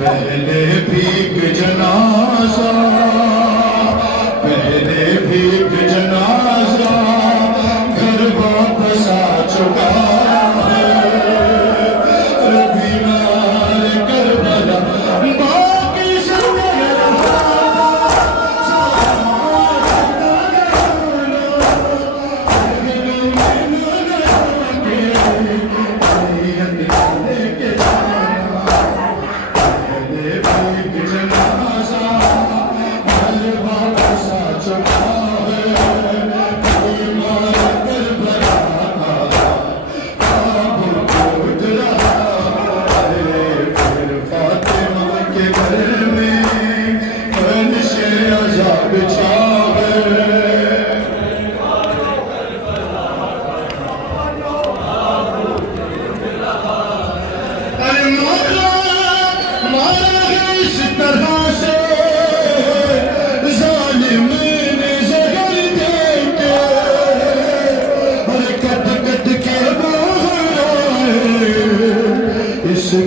पहले भीग जनाजा, पहले भीग जनाजा, घर वापस आ चुका है। बीमार करबला बाकी सब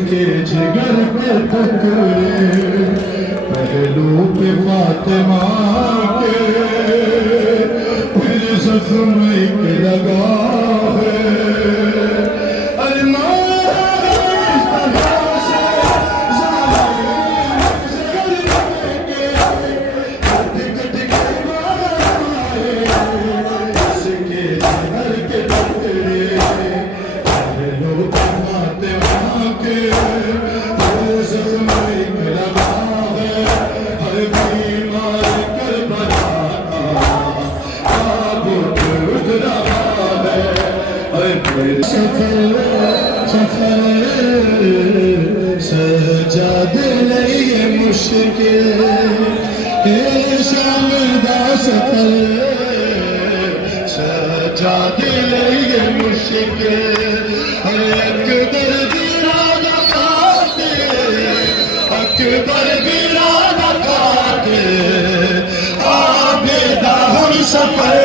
के जिगर पे टकरे पहलू पे फातिमा के, फिर जख्म एक लगा है। सजाद लइए मुश्किल शाम दा सफर, सजाद लइए मुश्किल अकबर गिराना खाते, अकबर गिराना खाते आबेदा हम सफर।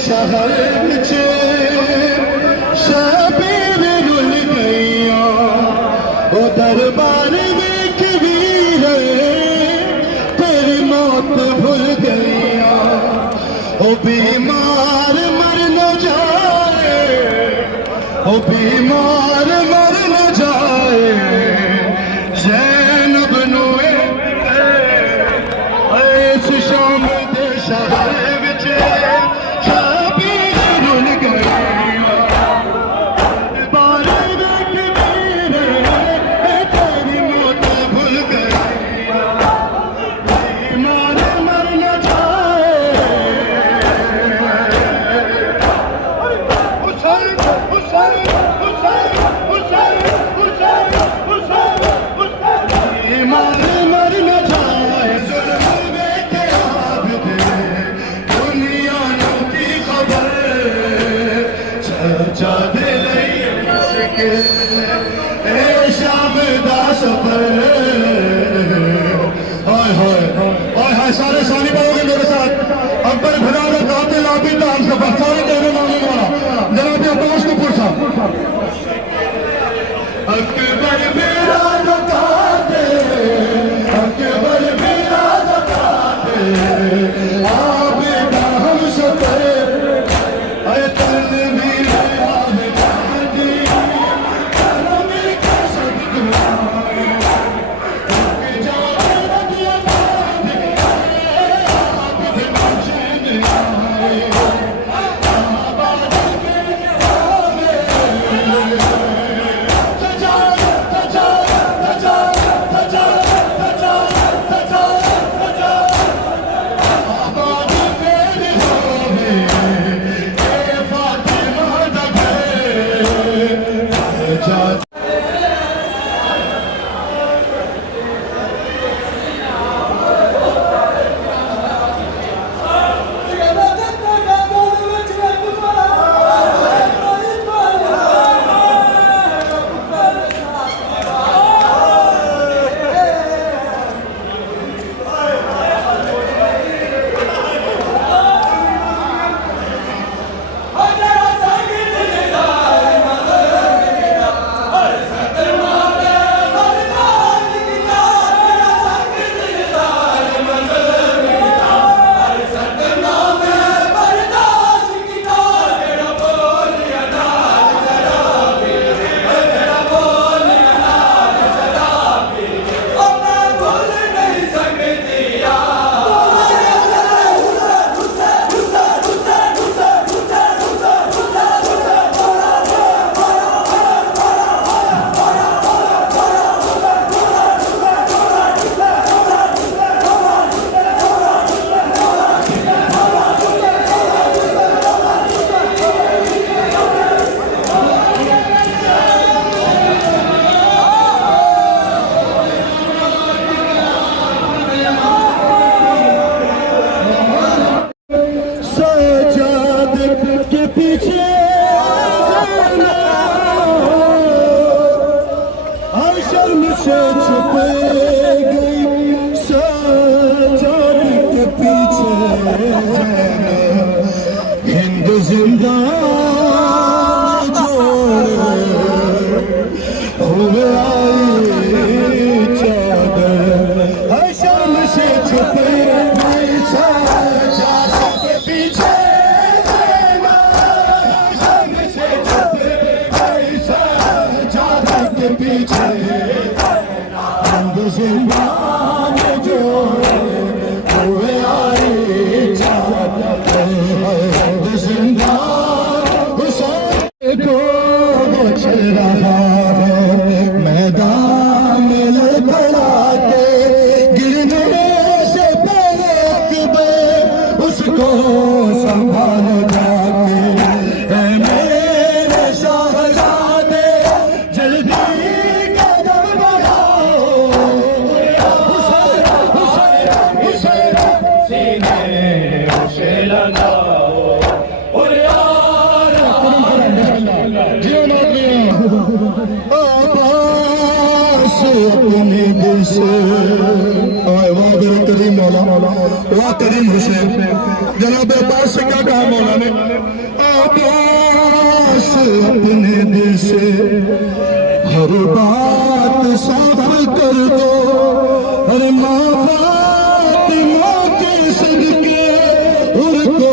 शहर विच शबीर रुल गईया, ओ दरबार विच वीर तेरी मौत भूल गईया। ओ बीमार मर न जाए, ओ बीमार मर न जाए, ज़ैनब नूए इस शाम दे शहर विच सारे शानी पाओगे मेरे साथ। अकबर फिलहाल दाते लापी डांस का सारे कहने मांगने वाला जनाब अब्बास को के पीछे रंग जिंदान जो हुए आए रंग जिंदान हुसैन को चल रहा है मैदान में खड़ा के गिरने से पहले उसको संभाल जाके ऐ मेरे शहजादे जल्दी कदम बढ़ाओ हुसैन हुसैन हुसैन सीने से लगाओ और यार जियो नौकरियों आवाज़ अपने दिल से करीम मौला वाह करीम हुसैन जनाब अब्बास से क्या कहा मौला ने अब्बास अपने दिल से हर बात साफ कर दो हर माँ फातिमा के सदके उनको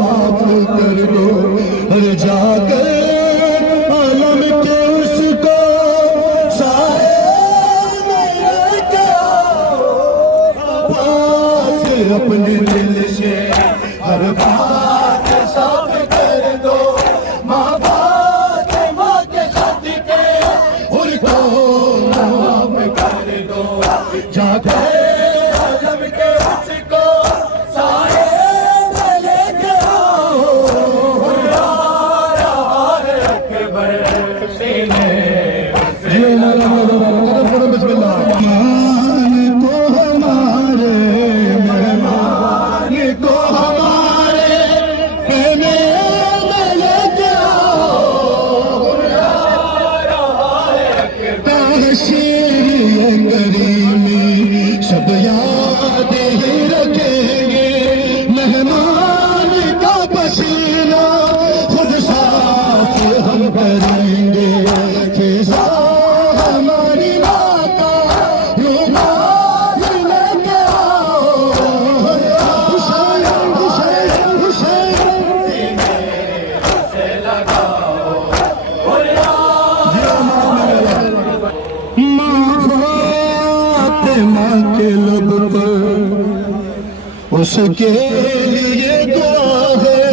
माफ कर दो हर जाकर आलम के उसको अपने दिल से हर बात साफ कर दो माँ बात माँ के सदके उनको माफ कर दो जाके आलम के उसको सारे लेके आओ यार अकबर सीने बिस्मिल्लाह सब याद ही रखेंगे मेहमान का पसीना खुद साथ हम करेंगे फिजा हमारी माँ का रुमाल लेके आओ हुसैन हुसैन हुसैन से लगाओ माँ के लब पर उसके लिए दुआ है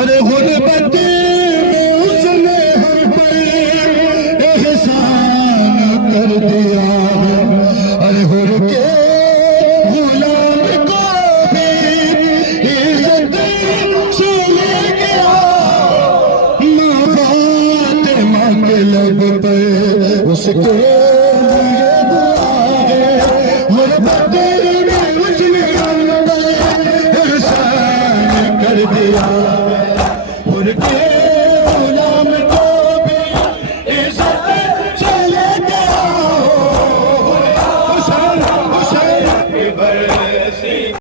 अरे गुरबत में उसने हम पर एहसान कर दिया है अरे हुर के गुलाम को भी इज्जत से लेके आओ माँ फातिमा के लब पर उसके